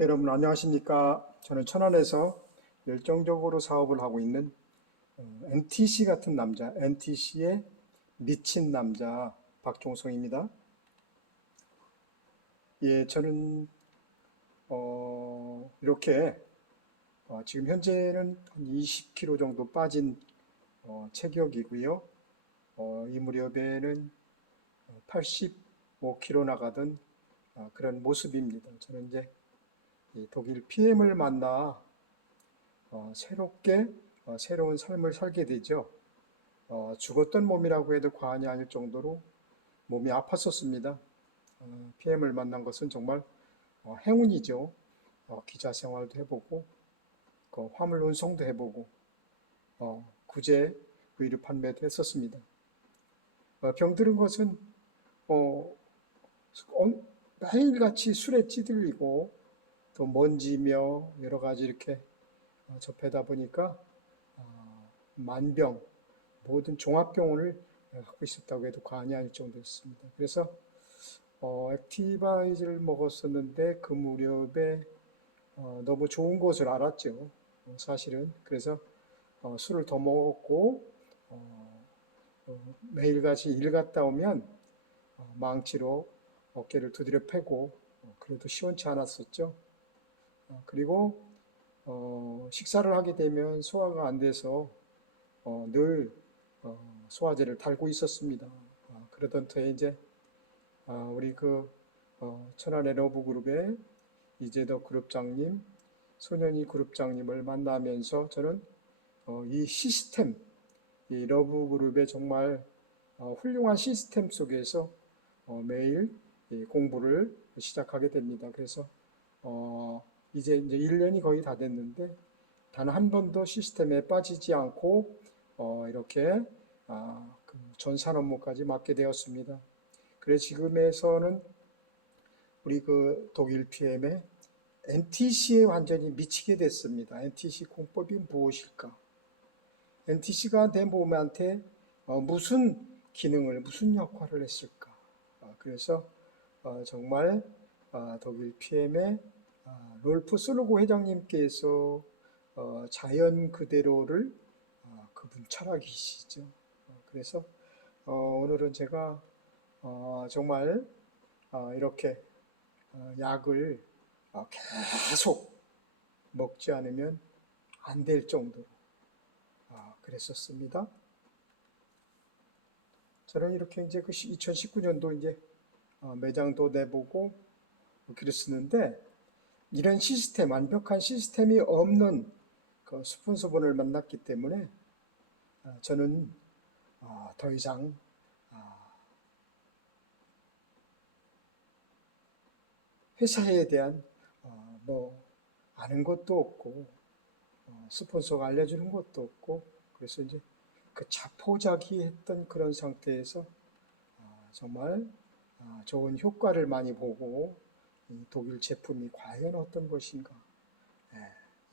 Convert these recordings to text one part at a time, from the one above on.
여러분 안녕하십니까? 저는 천안에서 열정적으로 사업을 하고 있는 NTC 같은 남자, NTC의 미친 남자 박종성입니다. 예, 저는 이렇게 지금 현재는 한 20kg 정도 빠진 체격이고요. 이 무렵에는 85kg 나가던 그런 모습입니다. 저는 이제 이 독일 PM을 만나 새롭게 새로운 삶을 살게 되죠. 죽었던 몸이라고 해도 과언이 아닐 정도로 몸이 아팠었습니다. PM을 만난 것은 정말 행운이죠. 기자 생활도 해보고 화물 운송도 해보고 구제 의류 판매도 했었습니다. 병들은 것은 어, 매일같이 술에 찌들리고 또 먼지며 여러 가지 이렇게 접하다 보니까 만병, 모든 종합병원을 갖고 있었다고 해도 과언이 아닐 정도였습니다. 그래서 액티바이즈를 먹었었는데 그 무렵에 너무 좋은 것을 알았죠. 사실은. 그래서 술을 더 먹었고 매일같이 일 갔다 오면 망치로 어깨를 두드려 패고 그래도 시원치 않았었죠. 그리고 식사를 하게 되면 소화가 안 돼서 늘 소화제를 달고 있었습니다. 그러던 터에 이제 우리 천안의 러브그룹의 이재덕 그룹장님, 손현희 그룹장님을 만나면서 저는 이 시스템, 이 러브그룹의 정말 훌륭한 시스템 속에서 매일 공부를 시작하게 됩니다. 그래서 이제 1년이 거의 다 됐는데 단 한 번도 시스템에 빠지지 않고 이렇게 전 산업무까지 맡게 되었습니다. 그래서 지금에서는 우리 독일 PM의 NTC에 완전히 미치게 됐습니다. NTC 공법이 무엇일까? NTC가 내 몸한테 무슨 기능을, 무슨 역할을 했을까? 그래서 정말 독일 PM의 롤프 슬로고 회장님께서 자연 그대로를 그분 철학이시죠. 그래서 오늘은 제가 정말 이렇게 약을 계속 먹지 않으면 안 될 정도로 그랬었습니다. 저는 이렇게 이제 2019년도 이제 매장도 내보고 그랬었는데 이런 시스템, 완벽한 시스템이 없는 그 스폰서분을 만났기 때문에 저는 더 이상 회사에 대한 뭐 아는 것도 없고 스폰서가 알려주는 것도 없고 그래서 이제 그 자포자기했던 그런 상태에서 정말 좋은 효과를 많이 보고 이 독일 제품이 과연 어떤 것인가.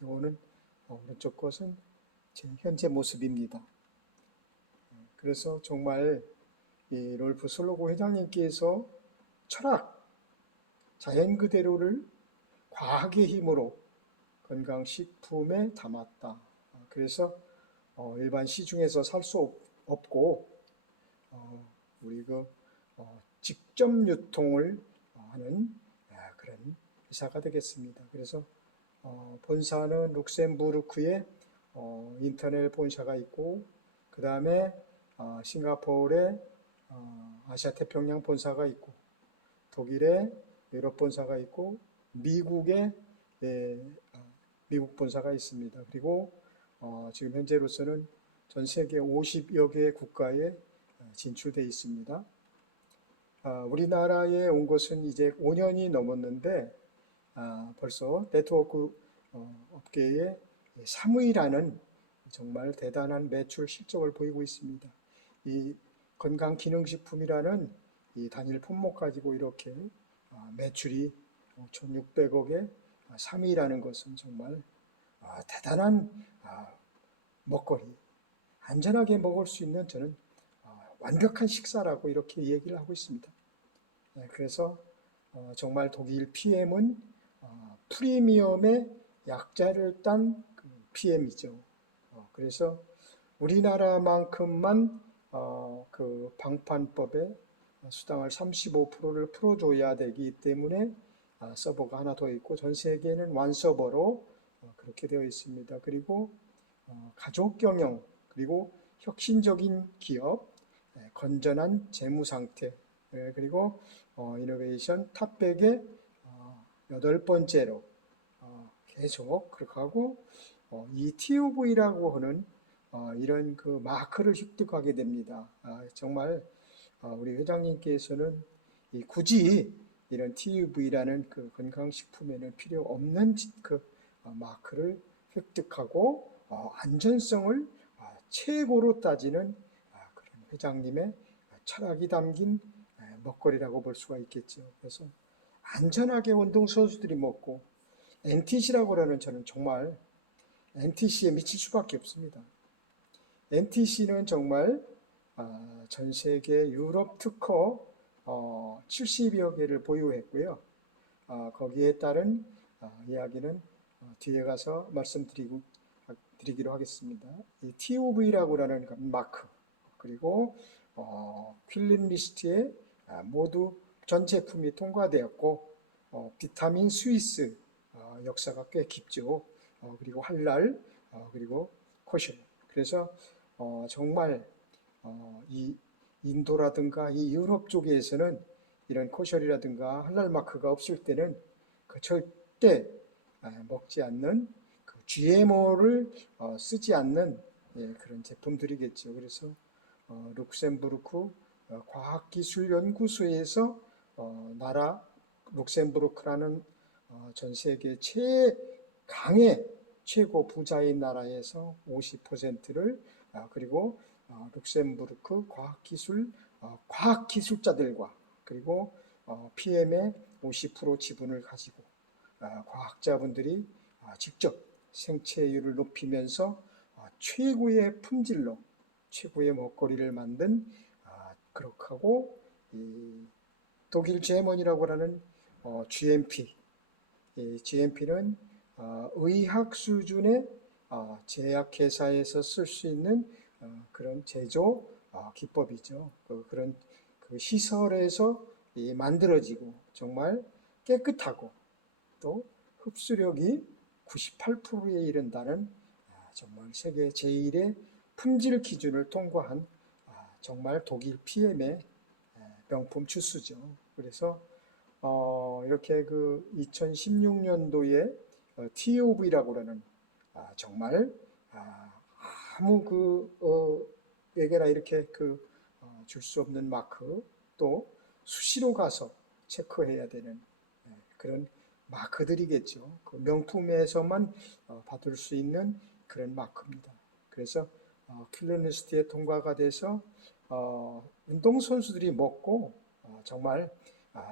이거는 오른쪽 것은 제 현재 모습입니다. 그래서 정말 이 롤프 슬로고 회장님께서 철학, 자연 그대로를 과학의 힘으로 건강식품에 담았다. 그래서 일반 시중에서 살 수 없고 우리 직접 유통을 하는 그런 회사가 되겠습니다. 그래서 본사는 룩셈부르크에 인터넷 본사가 있고 그 다음에 싱가포르에 아시아 태평양 본사가 있고 독일에 유럽 본사가 있고 미국에 미국 본사가 있습니다. 그리고 지금 현재로서는 전 세계 50여 개 국가에 진출되어 있습니다. 우리나라에 온 것은 이제 5년이 넘었는데 벌써 네트워크 업계에 3위라는 정말 대단한 매출 실적을 보이고 있습니다. 이 건강기능식품이라는 이 단일 품목 가지고 이렇게 매출이 5,600억에 3위라는 것은 정말 대단한 먹거리, 안전하게 먹을 수 있는 저는 완벽한 식사라고 이렇게 얘기를 하고 있습니다. 그래서 정말 독일 PM은 프리미엄의 약자를 딴 PM이죠. 그래서 우리나라만큼만 그 방판법에 수당을 35%를 풀어줘야 되기 때문에 서버가 하나 더 있고 전 세계는 완서버로 그렇게 되어 있습니다. 그리고 가족 경영 그리고 혁신적인 기업, 건전한 재무 상태, 그리고 이노베이션 탑100의 여덟 번째로 계속 그렇게 하고 이 TUV라고 하는 이런 그 마크를 획득하게 됩니다. 정말 우리 회장님께서는 굳이 이런 TUV라는 그 건강식품에는 필요 없는 그 마크를 획득하고 안전성을 최고로 따지는 그런 회장님의 철학이 담긴 먹거리라고 볼 수가 있겠죠. 그래서 안전하게 운동선수들이 먹고 NTC라고 하는 저는 정말 NTC에 미칠 수밖에 없습니다. NTC는 정말 전 세계 유럽 특허 70여 개를 보유했고요. 거기에 따른 이야기는 뒤에 가서 말씀드리기로 하겠습니다. 이 TOV라고 하는 마크 그리고 퀼린 리스트에 모두 전 제품이 통과되었고 비타민 스위스 역사가 꽤 깊죠. 그리고 할랄 그리고 코셔. 그래서 정말 이 인도라든가 이 유럽 쪽에서는 이런 코셔리라든가 할랄 마크가 없을 때는 그 절대 먹지 않는 그 GMO를 쓰지 않는 그런 제품들이겠죠. 그래서 룩셈부르크 과학기술연구소에서 나라 룩셈부르크라는 전 세계 최강의 최고 부자인 나라에서 50%를 그리고 룩셈부르크 과학기술자들과 그리고 PM의 50% 지분을 가지고 과학자분들이 직접 생체율을 높이면서 최고의 품질로 최고의 먹거리를 만든 그렇게 하고 독일 제먼이라고 하는 GMP, GMP는 의학 수준의 제약회사에서 쓸 수 있는 그런 제조 기법이죠. 그런 그 시설에서 만들어지고 정말 깨끗하고 또 흡수력이 98%에 이른다는 정말 세계 제1의 품질 기준을 통과한 정말 독일 PM의 명품 주스죠. 그래서 이렇게 그 2016년도에 TOV라고 하는 정말 아무 에게나 이렇게 줄 수 없는 마크 또 수시로 가서 체크해야 되는 그런 마크들이겠죠. 그 명품에서만 받을 수 있는 그런 마크입니다. 그래서 퀼린리스트에 통과가 돼서 운동선수들이 먹고 정말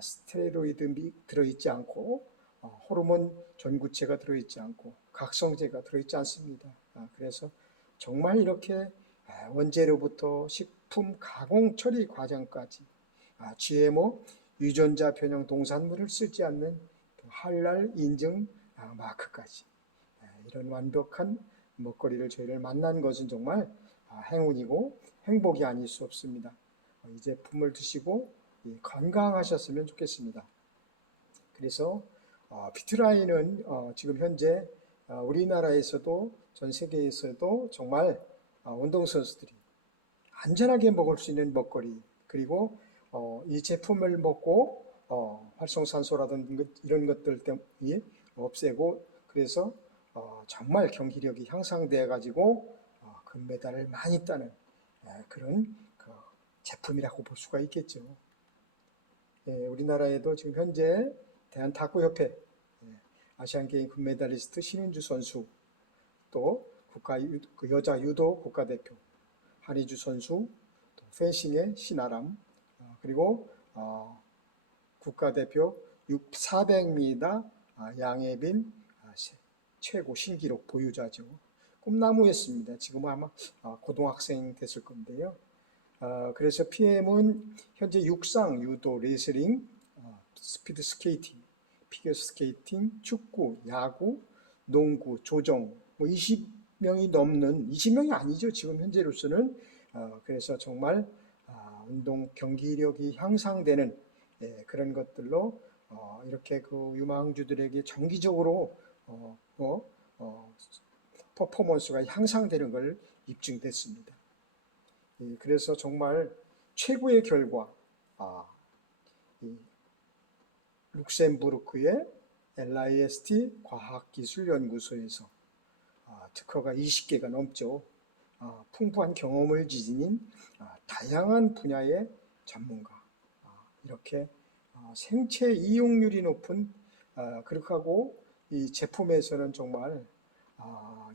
스테로이드 들어있지 않고 호르몬 전구체가 들어있지 않고 각성제가 들어있지 않습니다. 그래서 정말 이렇게 원재료부터 식품 가공 처리 과정까지 GMO 유전자 변형 동산물을 쓰지 않는 할랄 인증 마크까지 이런 완벽한 먹거리를 저희를 만난 것은 정말 행운이고 행복이 아닐 수 없습니다. 이 제품을 드시고 건강하셨으면 좋겠습니다. 그래서 피트라인은 지금 현재 우리나라에서도 전 세계에서도 정말 운동선수들이 안전하게 먹을 수 있는 먹거리 그리고 이 제품을 먹고 활성산소라든가 이런 것들 때문에 없애고 그래서 정말 경기력이 향상되어 가지고 금메달을 많이 따는 그런 제품이라고 볼 수가 있겠죠. 우리나라에도 지금 현재 대한탁구협회 아시안게임 금메달리스트 신은주 선수 또 여자 유도 국가대표 한희주 선수 또 펜싱의 신아람 그리고 국가대표 400m 양예빈 최고 신기록 보유자죠. 꿈나무였습니다. 지금은 아마 고등학생 됐을 건데요. 그래서 PM은 현재 육상, 유도, 레슬링, 스피드 스케이팅, 피겨스케이팅, 축구, 야구, 농구, 조정, 뭐 20명이 넘는, 20명이 아니죠. 지금 현재로서는. 그래서 정말 운동 경기력이 향상되는 그런 것들로 이렇게 그 유망주들에게 정기적으로 퍼포먼스가 향상되는 걸 입증됐습니다. 그래서 정말 최고의 결과, 룩셈부르크의 LIST 과학기술연구소에서 특허가 20개가 넘죠. 풍부한 경험을 지닌 다양한 분야의 전문가, 이렇게 생체 이용률이 높은, 그렇게 하고 이 제품에서는 정말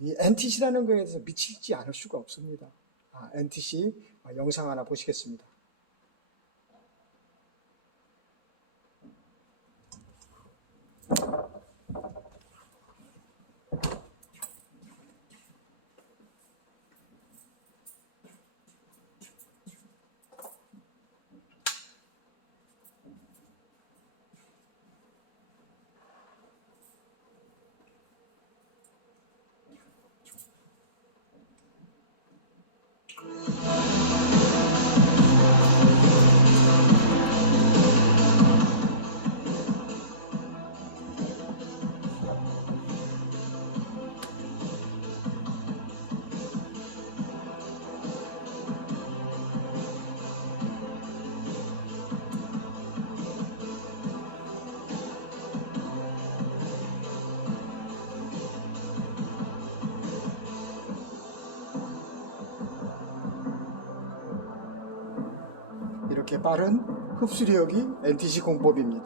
이 NTC라는 거에 대해서 미치지 않을 수가 없습니다. NTC 영상 하나 보시겠습니다. 이렇게 빠른 흡수력이 NTC 공법입니다.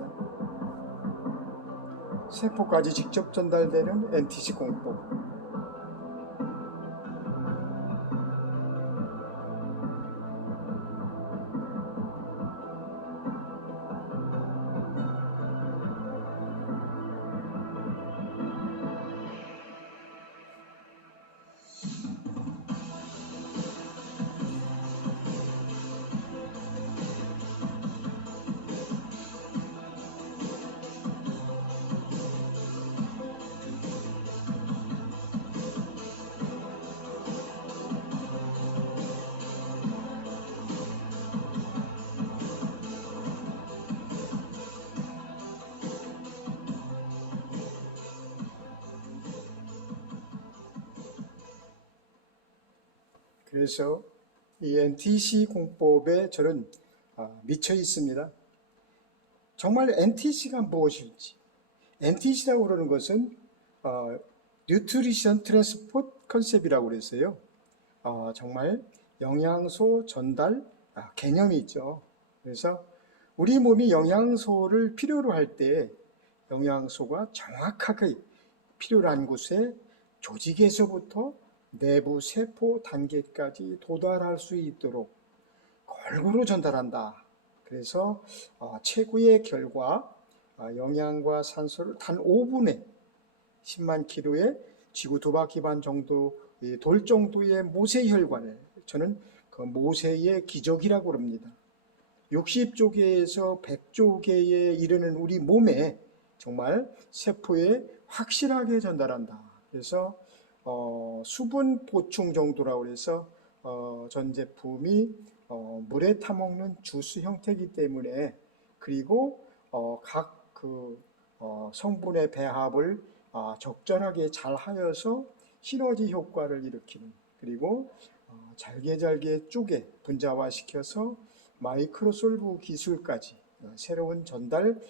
세포까지 직접 전달되는 NTC 공법. 그래서 이 NTC 공법에 저는 미쳐 있습니다. 정말 NTC가 무엇일지. NTC라고 그러는 것은 뉴트리션 트랜스포트 컨셉이라고 그랬어요. 정말 영양소 전달 개념이 있죠. 그래서 우리 몸이 영양소를 필요로 할 때 영양소가 정확하게 필요한 곳에 조직에서부터 내부 세포 단계까지 도달할 수 있도록 골고루 전달한다. 그래서 최고의 결과, 영양과 산소를 단 5분에 10만 킬로의 지구 2바퀴 반 정도 돌 정도의 모세혈관을 저는 그 모세의 기적이라고 합니다. 60조 개에서 100조 개에 이르는 우리 몸에 정말 세포에 확실하게 전달한다. 그래서 수분 보충 정도라고 해서 전 제품이 물에 타먹는 주스 형태이기 때문에, 그리고 각 그 성분의 배합을 적절하게 잘 하여서 시너지 효과를 일으키는, 그리고 잘게 쪼개 분자화시켜서 마이크로솔브 기술까지 새로운 전달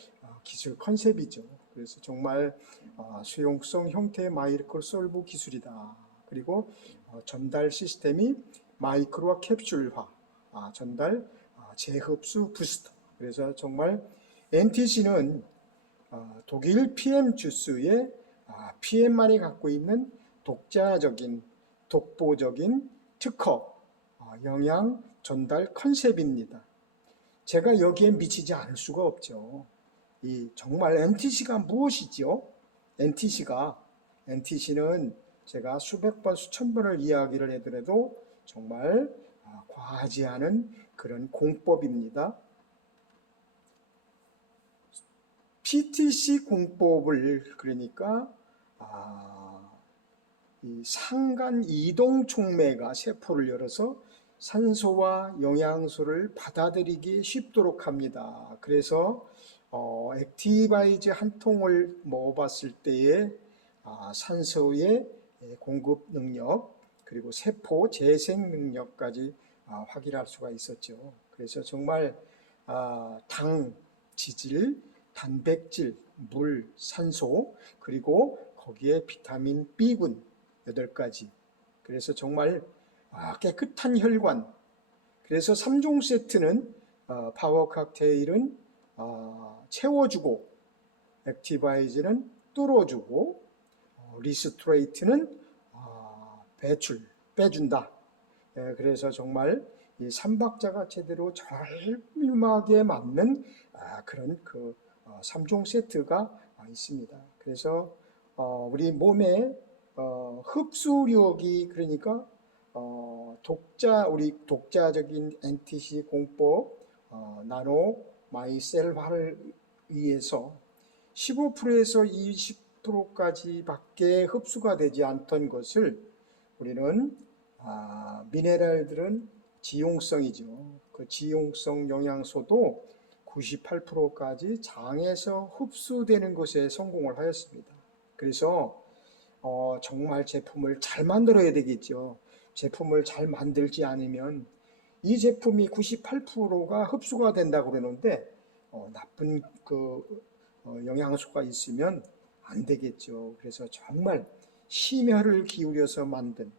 기술 컨셉이죠. 그래서 정말 수용성 형태의 마이크로솔브 기술이다. 그리고 전달 시스템이 마이크로와 캡슐화, 전달 재흡수 부스터. 그래서 정말 NTC는 독일 PM 주스의 PM만이 갖고 있는 독자적인, 독보적인 특허, 영양 전달 컨셉입니다. 제가 여기에 미치지 않을 수가 없죠. 정말 NTC가 무엇이죠? NTC는 제가 수백 번, 수천 번을 이야기를 해더라도 정말 과하지 않은 그런 공법입니다. PTC 공법을 그러니까 이 상간 이동 촉매가 세포를 열어서 산소와 영양소를 받아들이기 쉽도록 합니다. 그래서 액티바이즈 한 통을 먹어봤을 때의 산소의 공급 능력 그리고 세포 재생 능력까지 확인할 수가 있었죠. 그래서 정말 당, 지질, 단백질, 물, 산소 그리고 거기에 비타민 B군 8가지. 그래서 정말 깨끗한 혈관. 그래서 3종 세트는 파워 칵테일은 채워주고 액티바이즈는 뚫어주고 리스토레이트는 빼준다. 그래서 정말 이 3박자가 제대로 절묘하게 맞는 그런 3종 세트가 있습니다. 그래서 우리 몸에 흡수력이 그러니까 우리 독자적인 NTC 공법 나노 마이셀화를 의해서 15%에서 20%까지 밖에 흡수가 되지 않던 것을 우리는 미네랄들은 지용성이죠. 그 지용성 영양소도 98%까지 장에서 흡수되는 것에 성공을 하였습니다. 그래서 정말 제품을 잘 만들어야 되겠죠. 제품을 잘 만들지 않으면 이 제품이 98%가 흡수가 된다고 그러는데 나쁜 영양소가 있으면 안 되겠죠. 그래서 정말 심혈을 기울여서 만든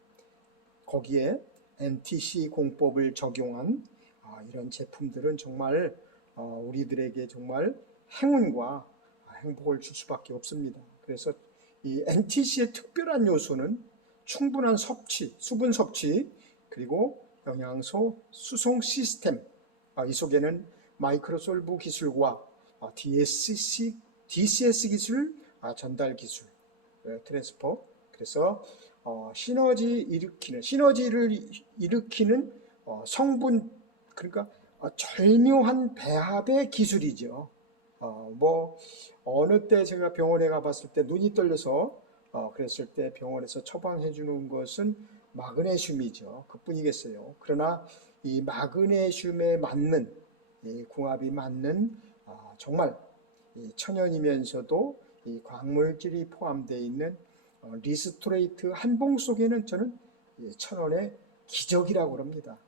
거기에 NTC 공법을 적용한 이런 제품들은 정말 우리들에게 정말 행운과 행복을 줄 수밖에 없습니다. 그래서 이 NTC의 특별한 요소는 충분한 섭취, 수분 섭취, 그리고 영양소 수송 시스템, 이 속에는 마이크로솔브 기술과 DCS 기술, 전달 기술, 트랜스퍼, 그래서 시너지를 일으키는 성분, 그러니까 절묘한 배합의 기술이죠. 어느 때 제가 병원에 가봤을 때 눈이 떨려서 그랬을 때 병원에서 처방해 주는 것은 마그네슘이죠. 그뿐이겠어요. 그러나 이 마그네슘에 맞는 이 궁합이 맞는 정말 이 천연이면서도 이 광물질이 포함되어 있는 리스토레이트 한 봉 속에는 저는 천원의 기적이라고 합니다.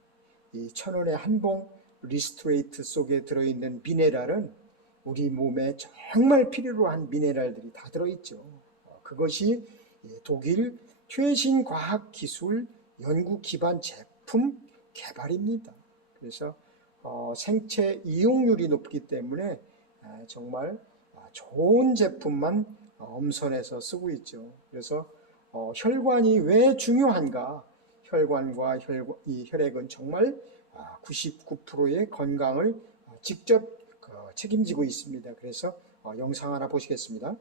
이 천원의 한 봉 리스토레이트 속에 들어있는 미네랄은 우리 몸에 정말 필요로 한 미네랄들이 다 들어있죠. 그것이 독일 최신 과학기술 연구 기반 제품 개발입니다. 그래서 생체 이용률이 높기 때문에 정말 좋은 제품만 엄선해서 쓰고 있죠. 그래서 혈관이 왜 중요한가? 혈관과 이 혈액은 정말 99%의 건강을 직접 책임지고 있습니다. 그래서 영상 하나 보시겠습니다.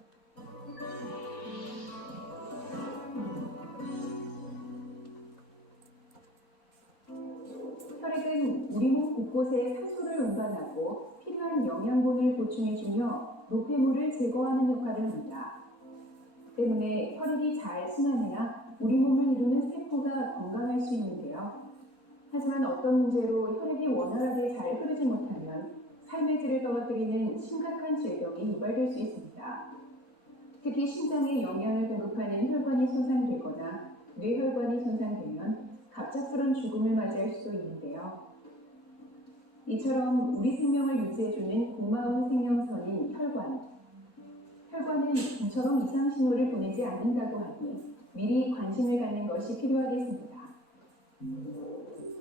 혈액은 우리 몸 곳곳에 산소를 운반하고 필요한 영양분을 보충해주며 노폐물을 제거하는 역할을 합니다. 때문에 혈액이 잘 순환해야 우리 몸을 이루는 세포가 건강할 수 있는데요. 하지만 어떤 문제로 혈액이 원활하게 잘 흐르지 못하면 삶의 질을 떨어뜨리는 심각한 질병이 유발될 수 있습니다. 특히 심장에 영양을 공급하는 혈관이 손상되거나 뇌혈관이 손상되면 갑작스런 죽음을 맞이할 수도 있는데요. 이처럼 우리 생명을 유지해주는 고마운 생명선인 혈관. 혈관은 좀처럼 이상 신호를 보내지 않는다고 하니 미리 관심을 갖는 것이 필요하겠습니다.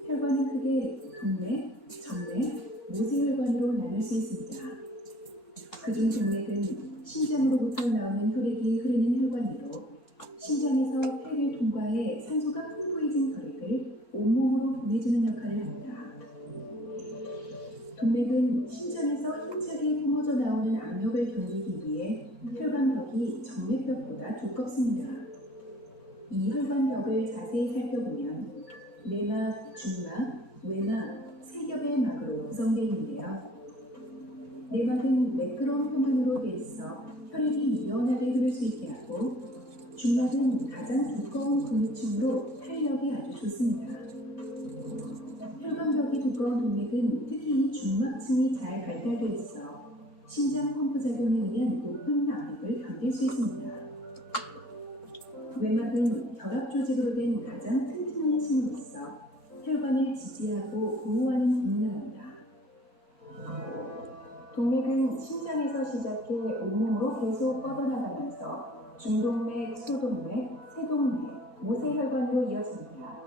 혈관은 크게 동맥, 정맥, 모세혈관으로 나눌 수 있습니다. 그중 동맥은 심장으로부터 나오는 혈액이 흐르는 혈관으로 심장에서 폐를 통과해 산소가 풍부해진 혈액을 온몸으로 보내주는 역할을 합니다. 동맥은 심장에서 힘차게 뿜어져 나오는 압력을 견디기 위해 혈관벽이 정맥벽보다 두껍습니다. 이 혈관벽을 자세히 살펴보면 내막, 중막, 외막, 세 겹의 막으로 구성되어 있는데요. 내막은 매끄러운 표면으로 돼 있어 혈액이 유연하게 흐를 수 있게 하고, 중막은 가장 두꺼운 근육층으로 탄력이 아주 좋습니다. 혈관벽이 두꺼운 동맥은 특히 이 중막층이 잘 발달되어 있어 심장 펌프 작용에 의한 높은 압력을 견딜 수 있습니다. 외막은 결합 조직으로 된 가장 튼튼한 층이 있어 혈관을 지지하고 보호하는 기능을 합니다. 동맥은 심장에서 시작해 온몸으로 계속 뻗어나가면서 중동맥, 소동맥, 세동맥, 모세혈관으로 이어집니다.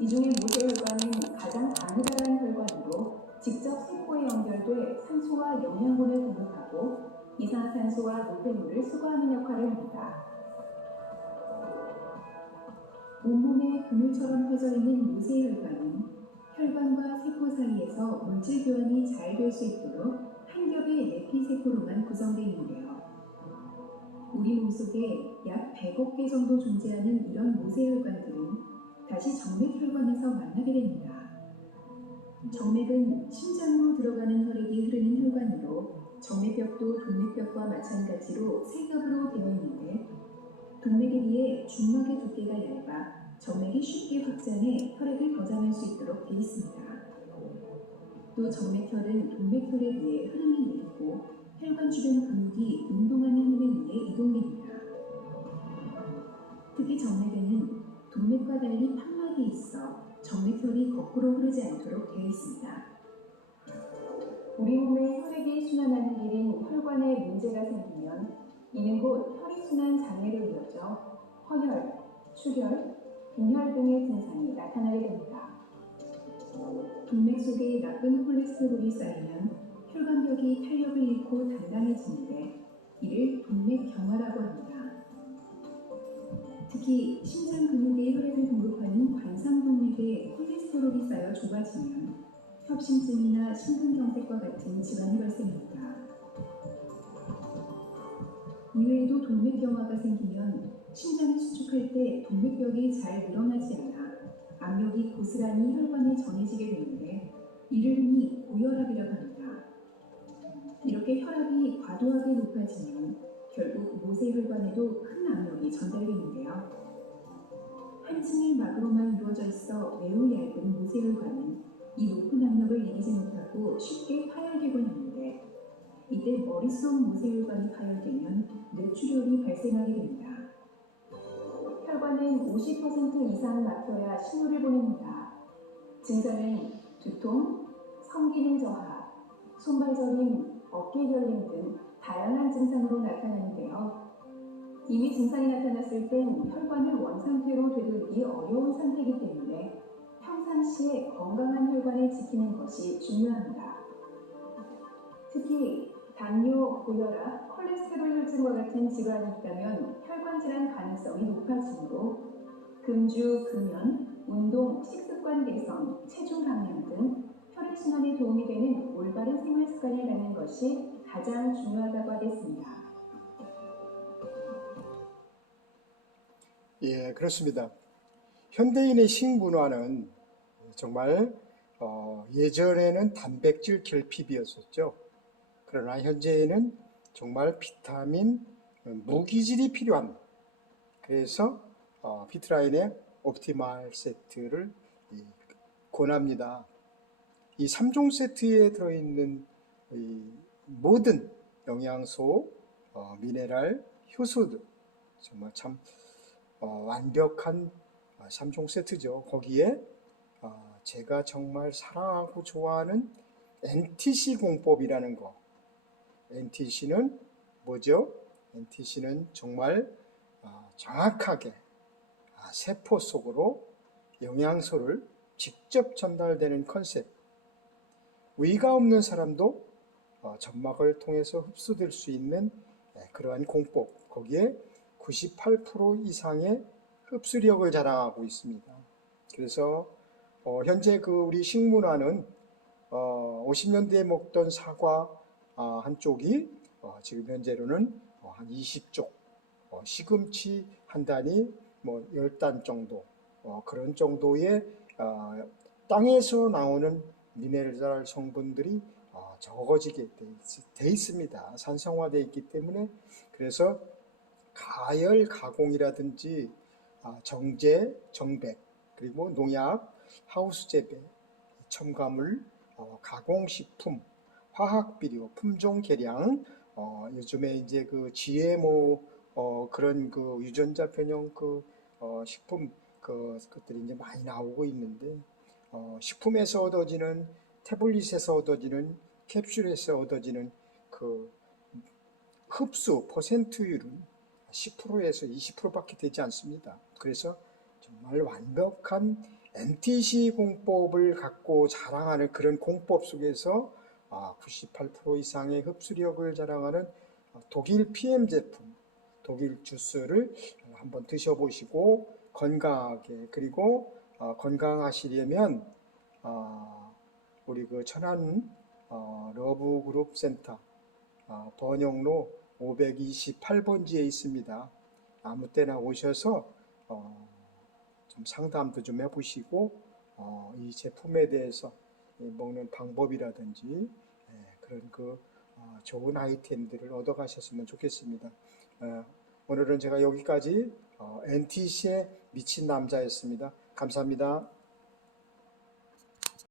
이 중에 모세혈관은 가장 가느다란 혈관으로 직접 세포에 연결돼 산소와 영양분을 공급하고 이산화탄소와 노폐물을 수거하는 역할을 합니다. 온몸에 그물처럼 펴져 있는 모세혈관은 혈관과 세포 사이에서 물질 교환이 잘 될 수 있도록 한 겹의 내피세포로만 구성되어 있는데요. 우리 몸속에 약 100억 개 정도 존재하는 이런 모세혈관들은 다시 정맥혈관에서 만나게 됩니다. 정맥은 심장으로 들어가는 혈액이 흐르는 혈관으로 정맥벽도 동맥벽과 마찬가지로 세 겹으로 되어 있는데, 동맥에 비해 중막의 두께가 얇아 정맥이 쉽게 확장해 혈액을 거장할 수 있도록 되어 있습니다. 또 정맥혈은 동맥혈에 비해 흐름이 느리고 혈관 주변 근육이 운동하는 힘에 의해 이동됩니다. 특히 정맥에는 동맥과 달리 판막이 있어 정맥혈이 거꾸로 흐르지 않도록 되어 있습니다. 우리 몸에 혈액이 순환하는 길인 혈관에 문제가 생기면 이는 곧 혈액순환 장애로 이어져 허혈, 출혈, 빈혈 등의 증상이 나타나게 됩니다. 동맥 속에 나쁜 콜레스테롤이 쌓이면 혈관벽이 탄력을 잃고 단단해지는데 이를 동맥경화라고 합니다. 특히 심장 근육에 혈액을 공급하는 관상동맥에 콜레스테롤이 쌓여 좁아지면 협심증이나 심근경색과 같은 질환이 발생합니다. 이외에도 동맥경화가 생기면 심장이 수축할 때 동맥벽이 잘 늘어나지 않아 압력이 고스란히 혈관에 전해지게 되는데 이를 흔히 고혈압이라고 합니다. 이렇게 혈압이 과도하게 높아지면 결국 모세혈관에도 큰 압력이 전달되는데요. 한 층의 막으로만 이루어져 있어 매우 얇은 모세혈관은 이 높은 압력을 이기지 못하고 쉽게 파열되곤 하는데, 이때 머릿속 모세혈관이 파열되면 뇌출혈이 발생하게 됩니다. 혈관은 50% 이상 막혀야 신호를 보냅니다. 증상은 두통, 성기능 저하, 손발 저림, 어깨 결림 등 다양한 증상으로 나타나는데요. 이미 증상이 나타났을 땐 혈관을 원상태로 되돌리기 어려운 상태이기 때문에 평상시에 건강한 혈관을 지키는 것이 중요합니다. 특히 당뇨, 고혈압, 콜레스테롤 혈증과 같은 질환이 있다면 혈관 질환 가능성이 높아지므로 금주, 금연, 운동, 식습관 개선, 체중 감량 등 혈액순환에 도움이 되는 올바른 생활 습관을 갖는 것이 가장 중요하다고 하겠습니다. 예, 그렇습니다. 현대인의 식문화는 정말 예전에는 단백질 결핍이었었죠. 그러나 현재에는 정말 비타민, 무기질이 필요한, 그래서 피트라인의 옵티말 세트를 권합니다. 이 3종 세트에 들어있는 모든 영양소, 미네랄, 효소들 정말 참 완벽한 3종 세트죠. 거기에 제가 정말 사랑하고 좋아하는 NTC 공법이라는 거. NTC는 뭐죠? NTC는 정말 정확하게 세포 속으로 영양소를 직접 전달되는 컨셉. 위가 없는 사람도 점막을 통해서 흡수될 수 있는 그러한 공법. 거기에 98% 이상의 흡수력을 자랑하고 있습니다. 그래서 현재 우리 식문화는 50년대에 먹던 사과 한쪽이 지금 현재로는 한 20쪽, 시금치 한 단이 10단 정도, 그런 정도의 땅에서 나오는 미네랄 성분들이 적어지게 돼 있습니다. 산성화되어 있기 때문에. 그래서 가열 가공이라든지 정제, 정백, 그리고 농약, 하우스 재배, 첨가물, 가공식품, 화학비료, 품종 개량, 요즘에 이제 그 GMO 그런 그 유전자 변형 식품 것들이 이제 많이 나오고 있는데, 식품에서 얻어지는, 태블릿에서 얻어지는, 캡슐에서 얻어지는 그 흡수 퍼센트율은 10%에서 20%밖에 되지 않습니다. 그래서 정말 완벽한 MTC 공법을 갖고 자랑하는 그런 공법 속에서 98% 이상의 흡수력을 자랑하는 독일 PM 제품, 독일 주스를 한번 드셔보시고 건강하게, 그리고 건강하시려면 우리 그 천안 러브그룹 센터 번영로 528번지에 있습니다. 아무 때나 오셔서 좀 상담도 좀 해보시고 이 제품에 대해서 먹는 방법이라든지 그런 좋은 아이템들을 얻어가셨으면 좋겠습니다. 오늘은 제가 여기까지 NTC에 미친 남자였습니다. 감사합니다.